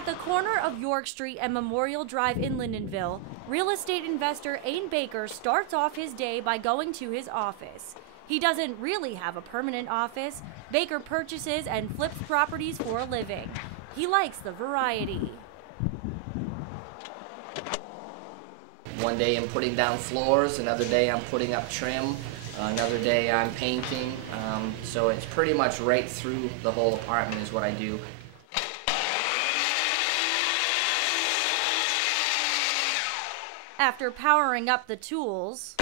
At the corner of York Street and Memorial Drive in Lyndonville, real estate investor Ain Baker starts off his day by going to his office. He doesn't really have a permanent office. Baker purchases and flips properties for a living. He likes the variety. One day I'm putting down floors, another day I'm putting up trim, another day I'm painting. So it's pretty much right through the whole apartment is what I do. After powering up the tools,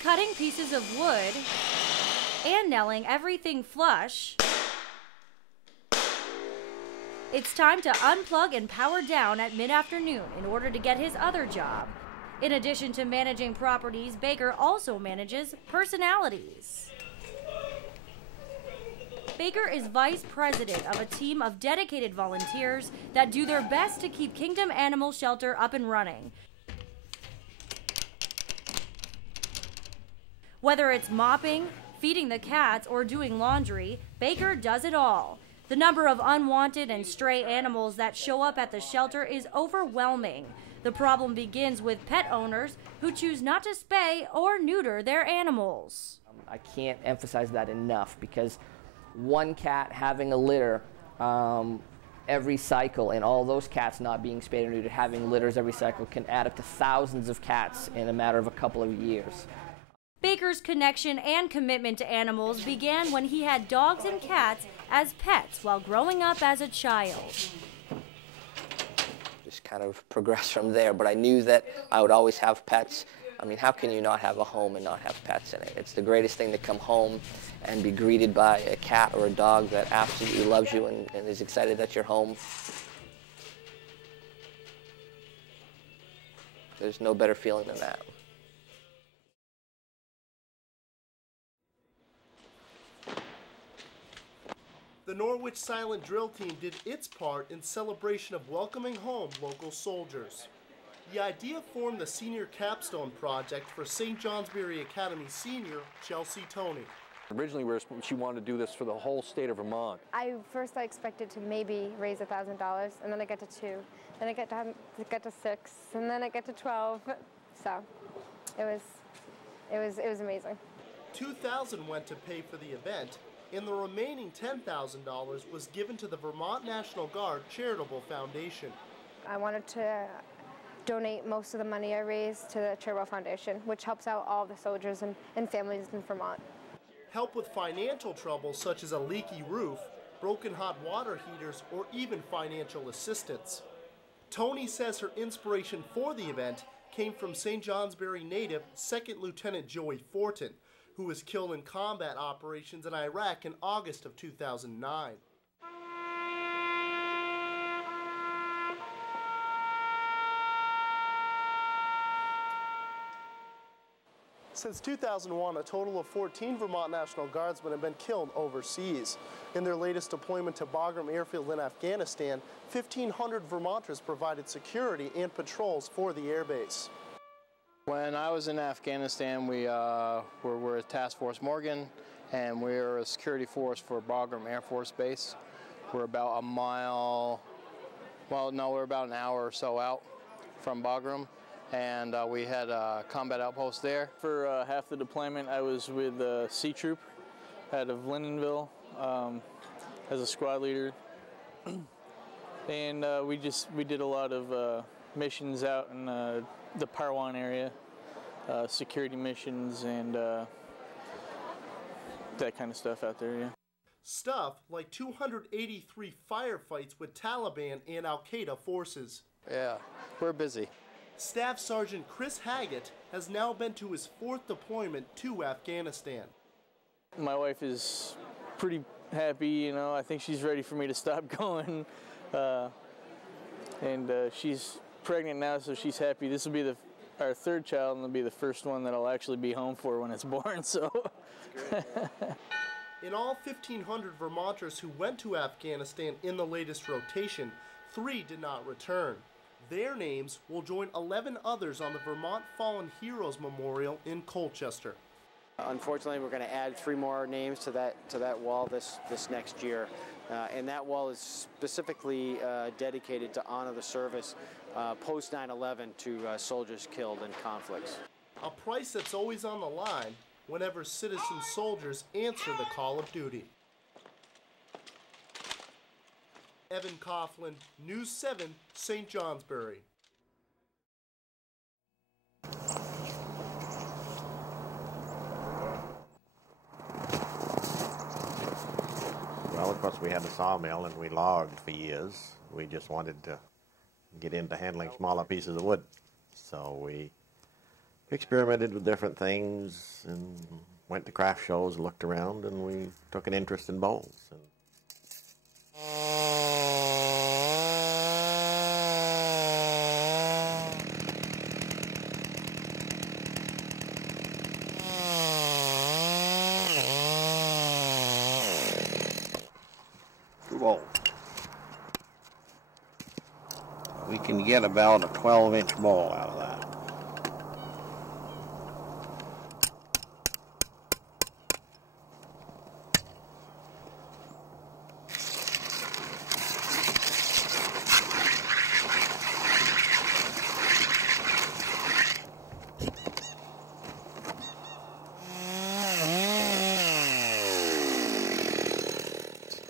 cutting pieces of wood, and nailing everything flush, it's time to unplug and power down at mid-afternoon in order to get his other job. In addition to managing properties, Baker also manages personalities. Baker is vice president of a team of dedicated volunteers that do their best to keep Kingdom Animal Shelter up and running. Whether it's mopping, feeding the cats, or doing laundry, Baker does it all. The number of unwanted and stray animals that show up at the shelter is overwhelming. The problem begins with pet owners who choose not to spay or neuter their animals. I can't emphasize that enough because one cat having a litter every cycle and all those cats not being spayed or neutered, having litters every cycle can add up to thousands of cats in a matter of a couple of years. Baker's connection and commitment to animals began when he had dogs and cats as pets while growing up as a child. Just kind of progressed from there, but I knew that I would always have pets. I mean, how can you not have a home and not have pets in it? It's the greatest thing to come home and be greeted by a cat or a dog that absolutely loves you and is excited that you're home. There's no better feeling than that. The Norwich Silent Drill Team did its part in celebration of welcoming home local soldiers. The idea formed the Senior Capstone Project for St. Johnsbury Academy senior Chelsea Toney. Originally, she wanted to do this for the whole state of Vermont. I expected to maybe raise $1,000, and then I get to 2, then I get to 6, and then I get to 12. So it was amazing. $2,000 went to pay for the event, and the remaining $10,000 was given to the Vermont National Guard Charitable Foundation. I wanted to donate most of the money I raised to the Charitable Foundation, which helps out all the soldiers and families in Vermont. Help with financial troubles such as a leaky roof, broken hot water heaters, or even financial assistance. Toney says her inspiration for the event came from St. Johnsbury native 2nd Lieutenant Joey Fortin, who was killed in combat operations in Iraq in August of 2009. Since 2001, a total of 14 Vermont National Guardsmen have been killed overseas. In their latest deployment to Bagram Airfield in Afghanistan, 1,500 Vermonters provided security and patrols for the airbase. When I was in Afghanistan, we were at Task Force Morgan, and we were a security force for Bagram Air Force Base. We're about a mile, well, no, we're about an hour or so out from Bagram. And we had a combat outpost there. For half the deployment, I was with C Troop out of Lyndonville as a squad leader. And we did a lot of missions out in the Parwan area, security missions and that kind of stuff out there, yeah. Stuff like 283 firefights with Taliban and Al-Qaeda forces. Yeah, we're busy. Staff Sergeant Chris Haggett has now been to his 4th deployment to Afghanistan. My wife is pretty happy, you know. I think she's ready for me to stop going. And she's pregnant now, so she's happy. This will be our 3rd child, and it'll be the first one that I'll actually be home for when it's born, so. In all 1,500 Vermonters who went to Afghanistan in the latest rotation, 3 did not return. Their names will join 11 others on the Vermont Fallen Heroes Memorial in Colchester. Unfortunately, we're going to add 3 more names to that wall this next year. And that wall is specifically dedicated to honor the service post 9/11 to soldiers killed in conflicts. A price that's always on the line whenever citizen soldiers answer the call of duty. Evan Coughlin, News 7, St. Johnsbury. Well, of course, we had a sawmill and we logged for years. We just wanted to get into handling smaller pieces of wood. So we experimented with different things and went to craft shows, looked around, and we took an interest in bowls. Bowl. We can get about a 12-inch bowl out of that.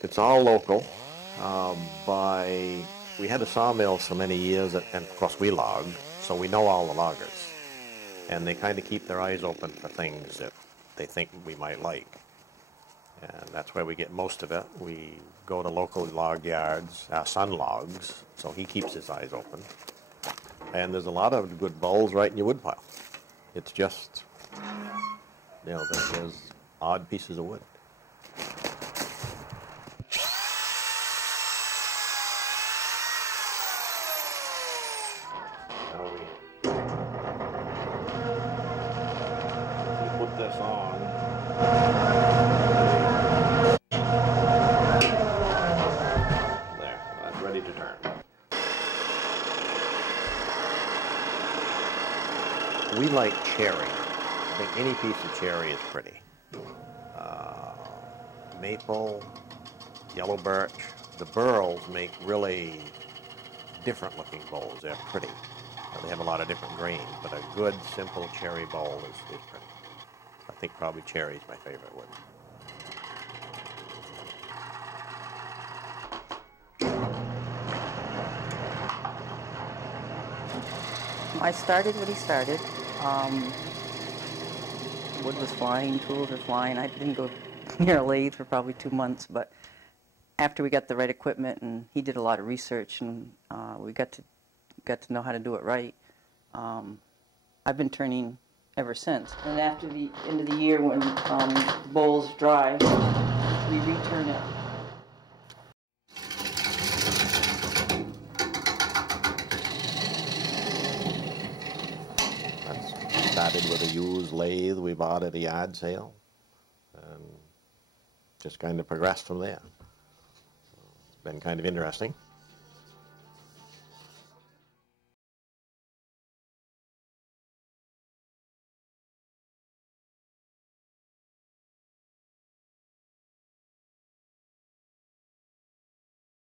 It's all local. We had a sawmill so many years, and of course we logged, so we know all the loggers. And they kind of keep their eyes open for things that they think we might like. And that's where we get most of it. We go to local log yards. Our son logs, so he keeps his eyes open. And there's a lot of good bowls right in your woodpile. It's just, you know, there's odd pieces of wood. Put this on. There, that's ready to turn. We like cherry. I think any piece of cherry is pretty. Maple, yellow birch. The burls make really different looking bowls. They're pretty. They have a lot of different grains, but a good, simple cherry bowl is pretty. I think probably cherry is my favorite wood. I started what he started. Wood was flying, tools were flying. I didn't go near a lathe for probably 2 months, but after we got the right equipment, and he did a lot of research, and we got to know how to do it right. I've been turning ever since. And after the end of the year, when the bowl's dry, we return it. That started with a used lathe we bought at a yard sale, and just kind of progressed from there. It's been kind of interesting.